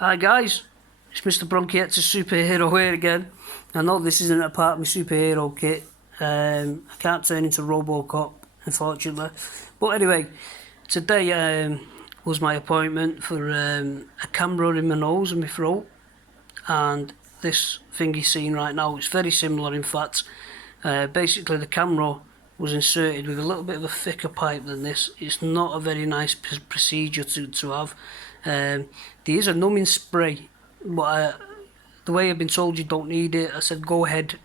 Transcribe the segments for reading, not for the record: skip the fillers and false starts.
Hi guys, it's Mr. Bronchiecta's superhero here again. I know this isn't a part of my superhero kit. I can't turn into Robocop, unfortunately. But anyway, today was my appointment for a camera in my nose and my throat. And this thing you're seeing right now, it's very similar in fact. Basically the camera was inserted with a little bit of a thicker pipe than this. It's not a very nice procedure to have. There is a numbing spray, but the way I've been told you don't need it, I said go ahead.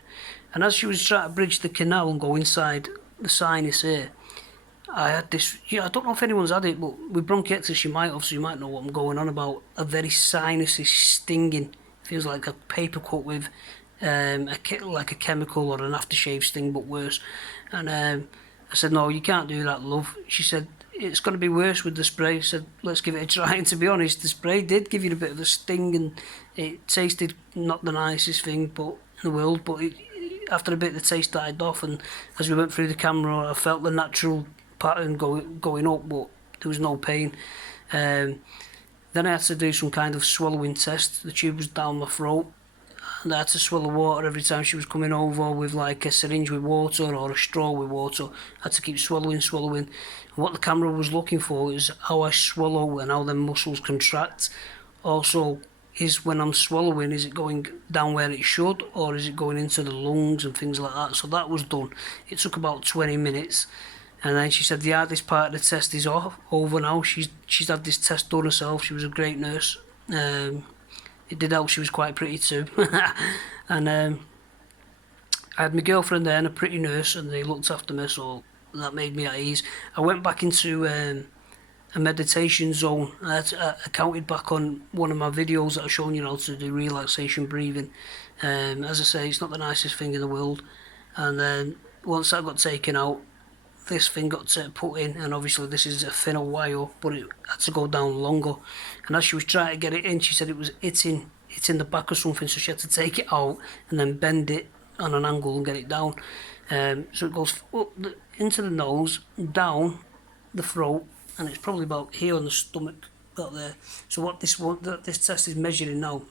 And as she was trying to bridge the canal and go inside the sinus here, I had this, I don't know if anyone's had it, but with bronchiectasis you might have, so you might know what I'm going on about. A very sinusy stinging, feels like a paper cut with like a chemical or an aftershave sting, but worse. And I said, no, you can't do that, love. She said, it's going to be worse with the spray. I said, let's give it a try. And to be honest, the spray did give you a bit of a sting, and it tasted not the nicest thing but in the world, but after a bit the taste died off, and as we went through the camera I felt the natural pattern going up, but there was no pain. Then I had to do some kind of swallowing test. The tube was down my throat, and I had to swallow water every time she was coming over with like a syringe with water or a straw with water. I had to keep swallowing. And what the camera was looking for is how I swallow and how the muscles contract. Also, is when I'm swallowing, is it going down where it should, or is it going into the lungs and things like that. So that was done. It took about 20 minutes. And then she said the hardest part of the test is over now. She's had this test done herself. She was a great nurse. It did help she was quite pretty too. And I had my girlfriend there and a pretty nurse, and they looked after me, so that made me at ease. I went back into a meditation zone. I counted back on one of my videos that I've shown you how to do relaxation breathing. As I say, it's not the nicest thing in the world. And then once that got taken out, this thing got put in, and obviously this is a thinner wire, but it had to go down longer. And as she was trying to get it in, she said it was hitting the back or something, so she had to take it out and then bend it on an angle and get it down. So it goes up into the nose, down the throat, and it's probably about here on the stomach, about there. So what this test is measuring now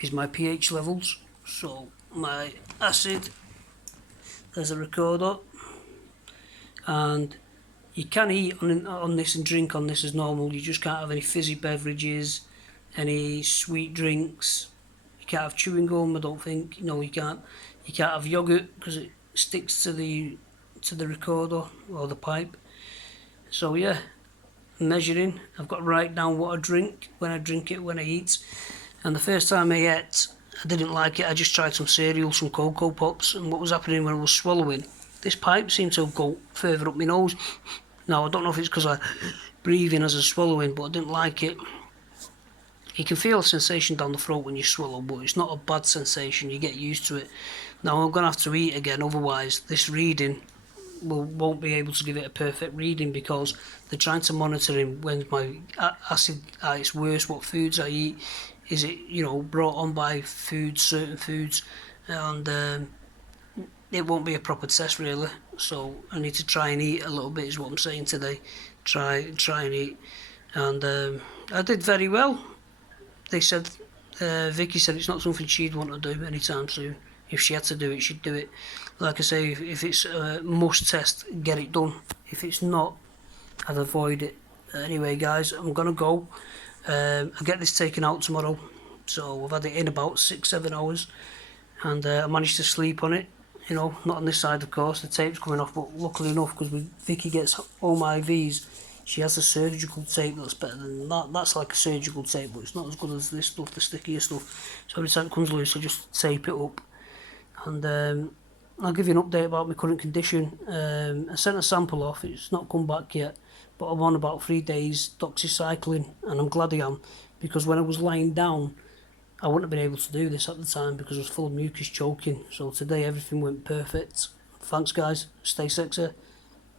is my pH levels. So my acid, there's a recorder, and you can eat on this and drink on this as normal. You just can't have any fizzy beverages, any sweet drinks. You can't have chewing gum, I don't think. No, you can't. You can't have yogurt because it sticks to the recorder or the pipe. So yeah, measuring. I've got to write down what I drink, when I drink it, when I eat. And the first time I ate, I didn't like it. I just tried some cereal, some Cocoa Pops, and what was happening when I was swallowing, this pipe seemed to go further up my nose. Now, I don't know if it's because I breathe in as I'm swallowing, but I didn't like it. You can feel a sensation down the throat when you swallow, but it's not a bad sensation. You get used to it. Now, I'm going to have to eat again, otherwise this reading won't be able to give it a perfect reading, because they're trying to monitor him when my acid at its worst, what foods I eat. Is it, brought on by foods, certain foods, and it won't be a proper test really. So I need to try and eat a little bit is what I'm saying today. Try and eat. And I did very well. They said, Vicky said it's not something she'd want to do anytime soon. If she had to do it, she'd do it. Like I say, if it's a must test, get it done. If it's not, I'd avoid it. Anyway guys, I'm going to go. I'll get this taken out tomorrow. So I've had it in about 6-7 hours. And I managed to sleep on it. Not on this side of course, the tape's coming off, but luckily enough, because Vicky gets all my IVs, she has a surgical tape that's better than that. That's like a surgical tape, but it's not as good as this stuff, the stickier stuff. So every time it comes loose, I just tape it up. And I'll give you an update about my current condition. I sent a sample off, it's not come back yet, but I'm on about 3 days doxycycline, and I'm glad I am, because when I was lying down, I wouldn't have been able to do this at the time because I was full of mucus choking. So today everything went perfect. Thanks guys, stay sexy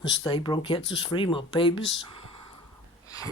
and stay bronchiectasis free, my babies.